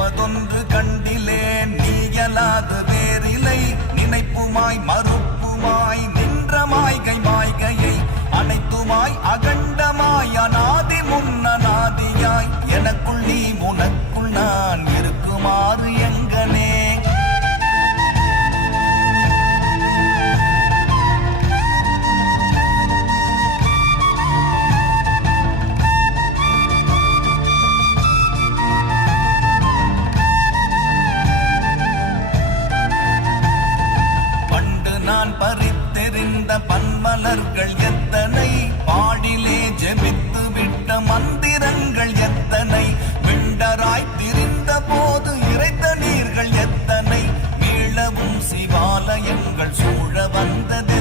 நினைப்பதொன்று கண்டிலேன் நீயலாது வேறிலை நினைப்புமாய் மறுப்புமாய் நின்ற மாய்கை மாய்கையை அனைத்துமாய் அகண்டமாய் அநாதி முன்னநாதியாய் எனக்குள் நீ உனக்குள் நான் இருக்குமாறு எங்கனே நான் பறித்தெறிந்த பன்மலர்கள் எத்தனை பாடிலே ஜெபித்து விட்ட மந்திரங்கள் எத்தனை விண்டராய் திரிந்த போது இறைத்த நீர்கள் எத்தனை மீளவும் சிவாலயங்கள் சூழ வந்தது